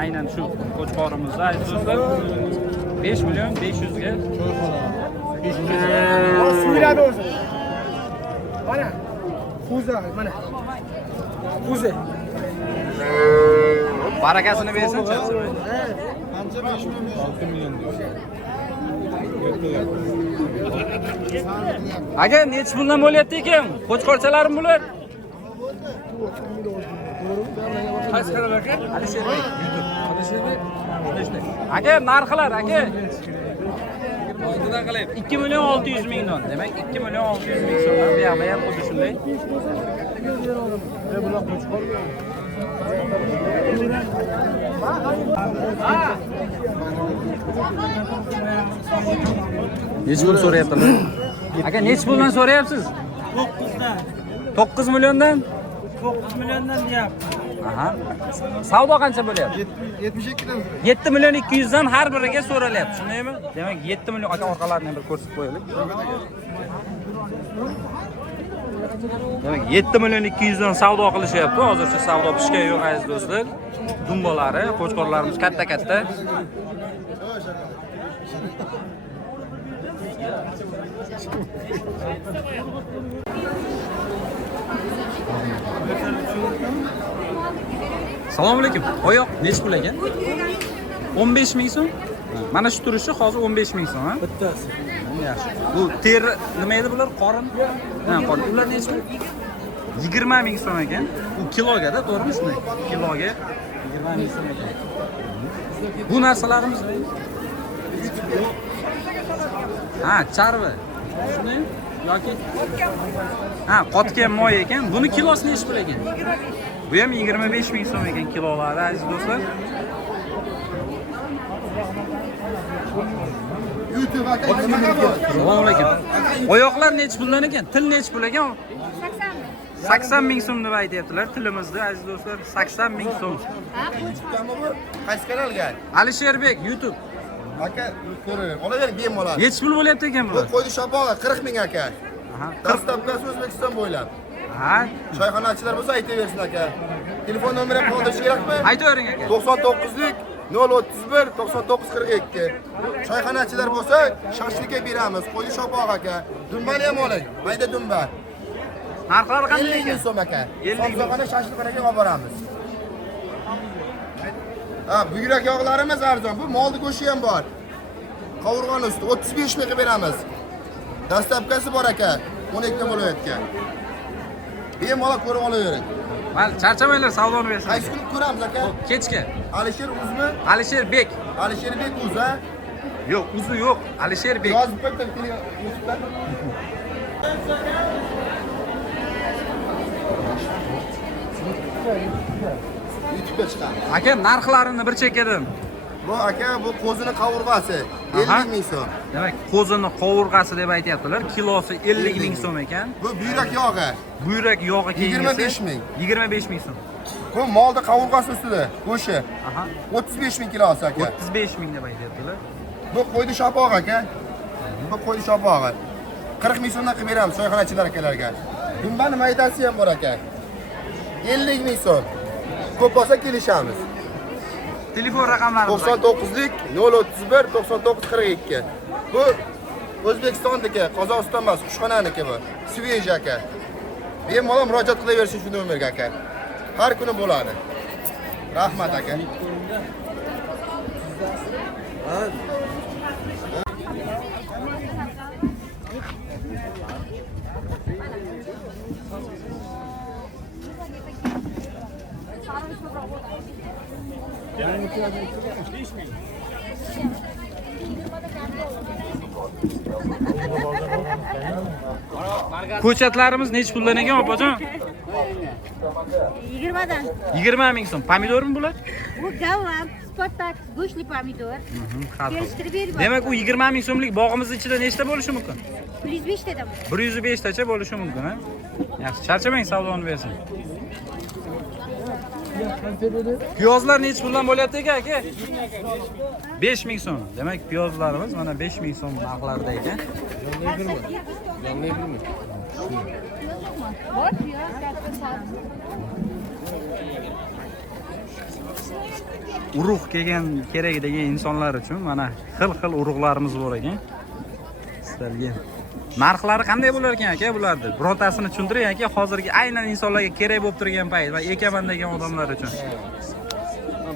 Aynan shu qo'chqorimizda aytibsizlar. 5 milyon 500 ga Suyuladi o'zi. Mana. Kuza, mana. Kuza. barakasini bersin. Qancha 5 milyon 6 milyon diyor. Aka, necha puldan bo'lyapti ekan? Qo'chqorchalarim bular. Qaysi kanal aka? Alisher Bek, YouTube. Alisher Bek. Aka, narxlar aka. 2 milyon 600 ming don. Demak, 2 milyon 600 ming so'mdan bu yoqda ham xuddi shunday. Bular qo'chqor. Necha pul so'rayaptilar? Aka, necha puldan so'rayapsiz? 9 milyondan? 9 milyondan deyapti. Aha. Savdo qancha bo'lyapti? 72 dan. 7 milyon 200 dan har biriga so'ralyapti, shundaymi? Demak, 7 milyon aka orqalarini bir ko'rsatib qo'yaylik. Demak, 7 milyon 200 dan savdo qilishyapti. Hozircha savdo pishgan yo'q aziz do'stlar. Dumbolari, qo'chqorlarimiz katta-katta. Assalomu alaykum. Oyoq necha pul ekan? 15 ming so'm. Mana shu turishi hozir 15 ming so'm, ha? Bittasi. Yaxshi. Bu teri nima edi bular? Qorin? Ha, qorin. Ular necha pul? 20 ming so'm ekan. U kiloga-da, to'g'rimi shunday? Kiloga 20 ming so'm ekan. Bu narsalarimiz ha, charvi. Shundaymi? Yoki ha, qotgan moy ekan. Buni kilosi necha pul ekan? Bu ham 25 ming so'm ekan kilolari aziz do'stlar. YouTube aka. Assalomu alaykum. Oyoqlar necha puldan ekan? Til necha pul ekan? 80 ming so'm deb aytayaptilar tilimizda aziz do'stlar. 80 ming so'm. Qaysi kanalga? Alisher Bek YouTube. Aka, ko'ring. Olavering bemalol. Necha pul bo'lyapti ekan bu? Qo'ydi shapog'i 40 ming aka. Aha. Dastlabkasi O'zbekiston bo'ylab. Ha, Choyxonachilar bo'lsa aytaversin aka. Telefon nomeri ham qoldirish kerakmi? aytavering aka. 99lik 031 9942. Choyxonachilar bo'lsa shashlikka beramiz. Qo'ydi shopoq aka. Dumbani ham oling. Mayda dumba. Narxlari qanday 50 ming ekan? so'm aka. 50 ming. Somsaqani shashlikxonaga olib boramiz. Ha, buyrak yog'larimiz arzon. Bu molni go'shti ham bor. Qovurg'on usti 35 ming qilib beramiz. Dastlabkasi bor aka. 12 bo'layotgan. Bemalol ko'rib olavering. Mayli, charchamanglar, savdoni bersin. Qaysi kuni ko'ramiz aka? Kechga. Alisher Uzmi? Alisher Bek. Alisher Bek Uz, ha? Yo'q, uzi yo'q. Alisher Bek. Yozib qo'yib YouTube'dan. YouTube'ga chiqadi. Aka, narxlarini bir chekadim. Bu aka bu qo'zini qovurg'asi 50 ming so'm. Demak, qo'zini qovurg'asi deb aytyaptilar. Kilosi 50 ming so'm ekan. Bu buyrak yog'i. Buyrak yog'i keyingisi 25 ming. 25 ming so'm. Bu molda qovurg'asi ustida go'shti. Aha. 35 ming kilosi aka. 35 ming deb aytyaptilar. Bu qo'ydi shopoq aka. Bu qo'ydi shopog'i. 40 ming so'mdan qilib beramiz choyxonachilar akalarga. Dumbani maydasi ham bor aka. 50 ming so'm. Ko'p bo'lsa kelishamiz. Telefon raqamlari 99lik 031 9942. Bu O'zbekistonniki, Qozog'iston emas, Qushxonaniki bu. Sveji aka. Bemalol murojaat qilaversin shu nomerga aka. Har kuni bo'ladi. Rahmat aka. Ko'chatlarimiz necha puldan ekan, opajon? 20dan. 20 ming so'm. Pomidormi bular? Bu gavam, Spartak, go'shtli pomidor. Kelishtirib berib. Demak, u 20 ming so'mlik bog'imiz ichida nechta bo'lishi mumkin? 105 tadan. 105 tacha bo'lishi mumkin, ha? Yaxshi, charchamang, savdoni bersin. Piyozlar necha puldan bo'lyapti ekan, aka? 5 ming so'm. Demak, piyozlarimiz mana 5 ming so'm narxlarida ekan. Urug' kelgan kerak degan insonlar uchun mana xil-xil urug'larimiz bor ekan. Istalgan. Narxlari qanday bo'lar ekan aka bularni? Birontasini tushuntiring aka, hozirgi aynan insonlarga kerak bo'lib turgan payt va ekaman degan odamlar uchun.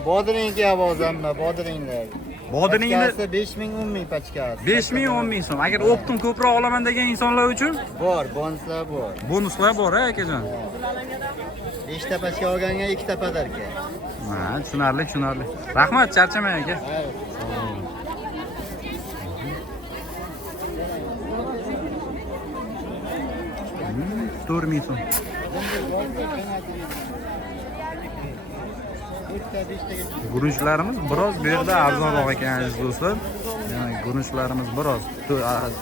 Bodringga bozamma, bodringlar. Bodringni 5 ming 10 ming pachkasi. 5 ming 10 ming so'm. Agar optim ko'proq olaman degan insonlar uchun Bor, bonuslar bor. bonuslar bor, akajon. 5 ta pachka olganga 2 ta podarka. Ha, tushunarli, tushunarli. Rahmat, charchamang aka. To'rt ming so'm. Guruchlarimiz biroz bu yerda arzonroq ekan aziz do'stlar. Ya'ni guruchlarimiz biroz,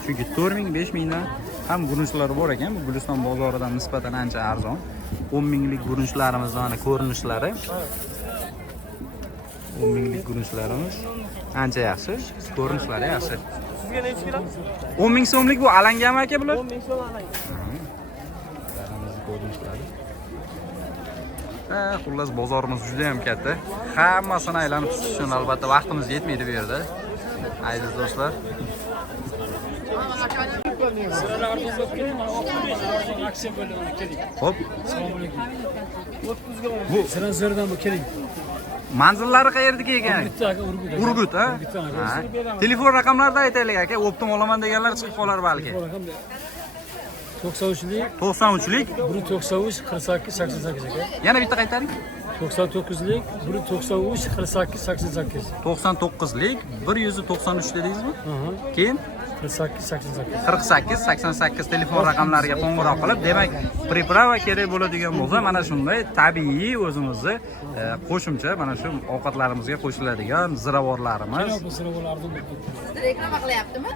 chunki 4000 5000 dan ham guruchlar bor ekan. Bu Guliston bozoridan nisbatan ancha arzon. 10 minglik guruchlarimiz mana ko'rinishlari. 10 minglik guruchlarimiz ancha yaxshi, ko'rinishlari yaxshi. Sizga necha kilo? 10 ming so'mlik bu alangami aka bular? 10 ming so'm alang. Xullas bozorimiz juda ham katta. Hammasini aylanib chiqish uchun albatta vaqtimiz yetmaydi bu yerda. Aziz do'stlar. Hop. Bu Sirozordan bu keling. manzillari qayerdagi ekan? Urgut, ha? Telefon raqamlarini aytaylik aka, optim olaman deganlar chiqib qolar balki. 93lik 93lik 193 48 88 aka. yana bitta qaytaring. 99lik 193 48 88. 99lik 193 dedingizmi? Keyin 48 88. 48 88 telefon raqamlariga qo'ng'iroq qilib, demak, priprava kerak bo'ladigan bo'lsa, mana shunday tabiiy o'zimizni qo'shimcha mana shu ovqatlarimizga qo'shiladigan ziravorlarimiz. Reklama qilyaptimi?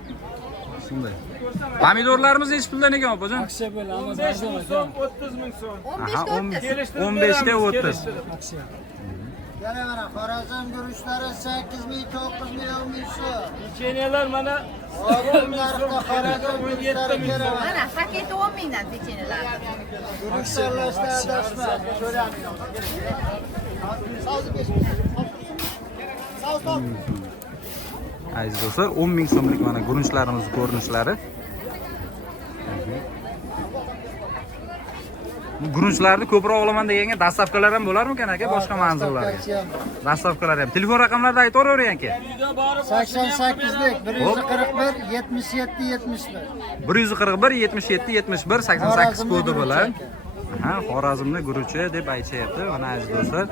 Shunday. Pomidorlarimiz necha puldan ekan, opajon? Aksiya bo'ladi, 15 ming so'm, 30 ming so'm. Aha, 15 ga 30. Yana mana Xorazm guruchlari 8 ming, 9 ming, 10 ming so'm. Pechenyelar mana Oğlum narxda Xorazm guruchlari kerak. Mana paketi 10 mingdan pechenyelar. Guruchlarlashda adashma. Aziz do'stlar, 10 ming so'mlik mana guruchlarimiz ko'rinishlari. Bu guruchlarni ko'proq olaman deganga dastavkalar ham bo'larmikan aka, boshqa manzillarga? Dastavkalar ham. Telefon raqamlarini aytib o'ravering aka. 88lik 141 77 71. 141 77 71 88 kodi bilan. Ha, Xorazmda guruchi deb aytishyapti. Mana aziz do'stlar.